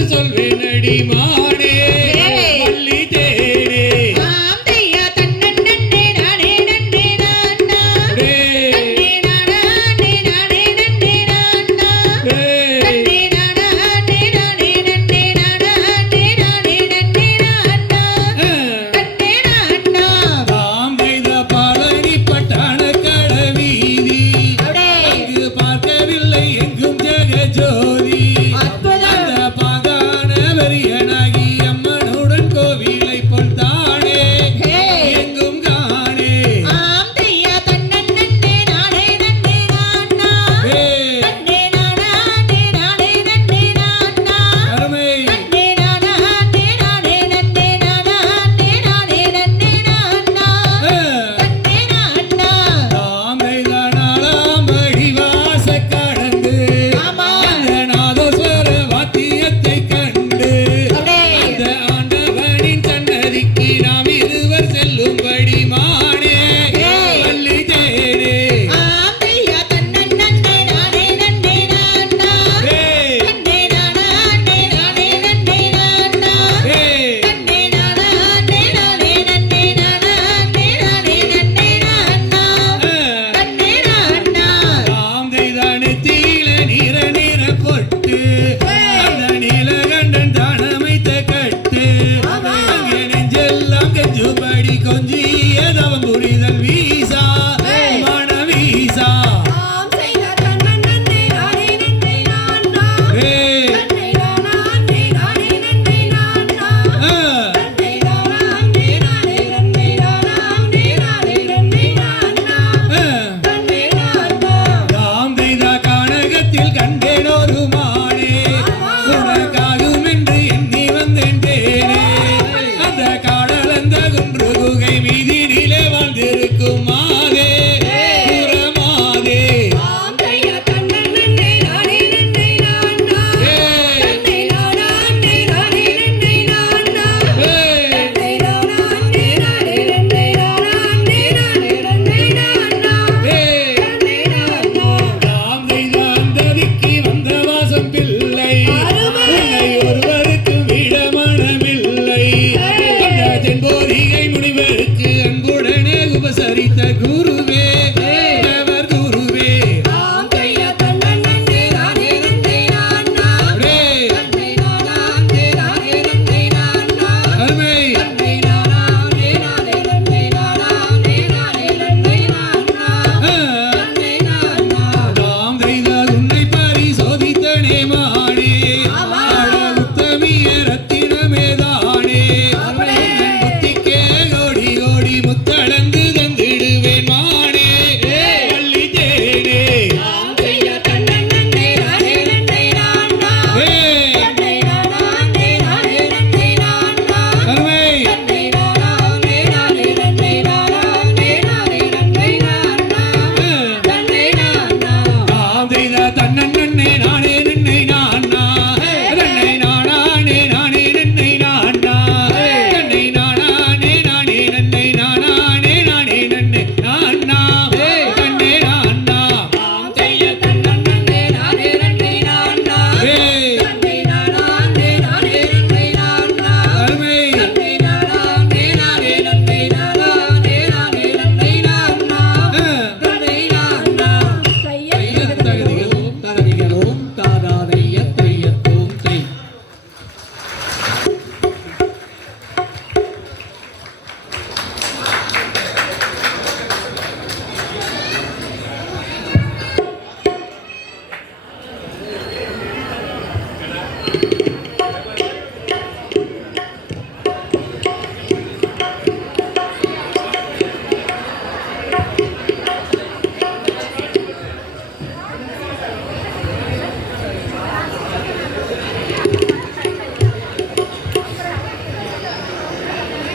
resolver.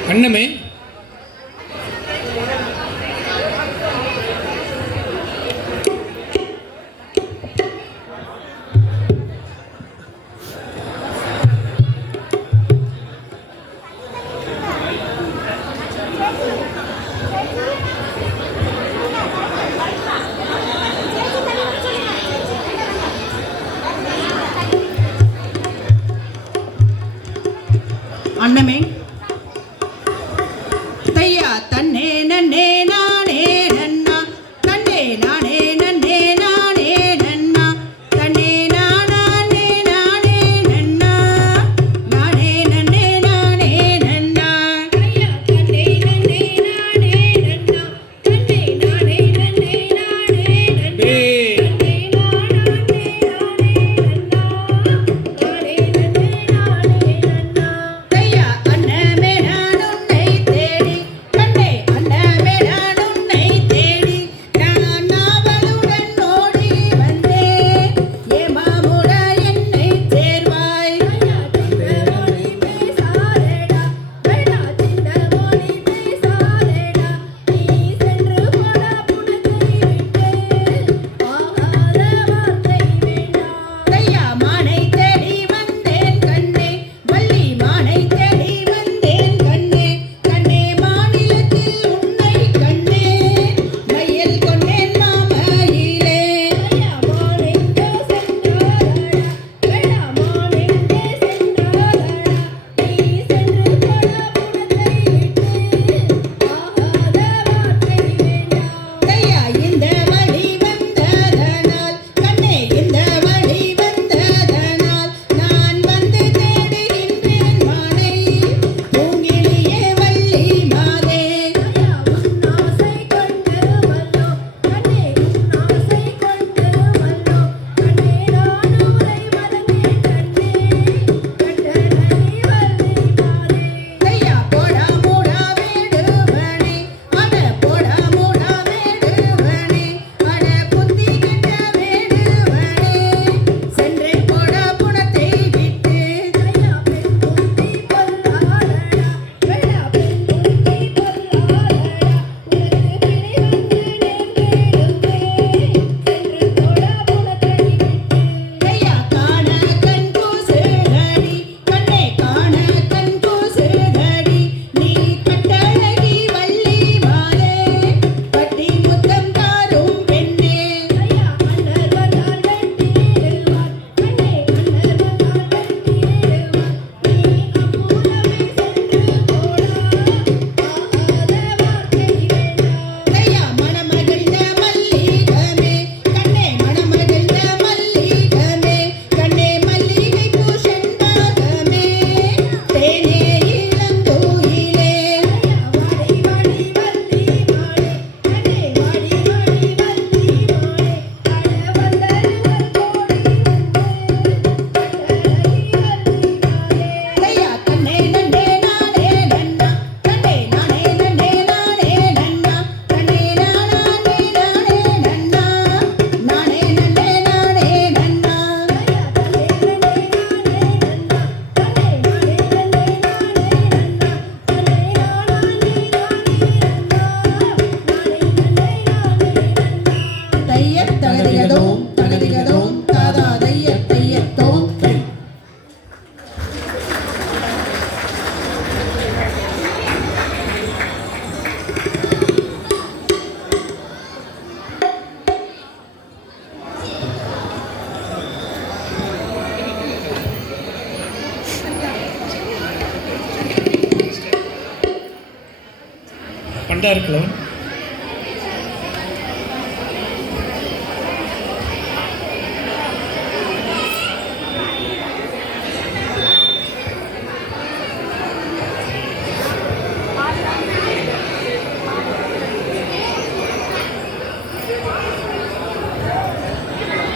கண்ணமே பண்டாருக்கலாம்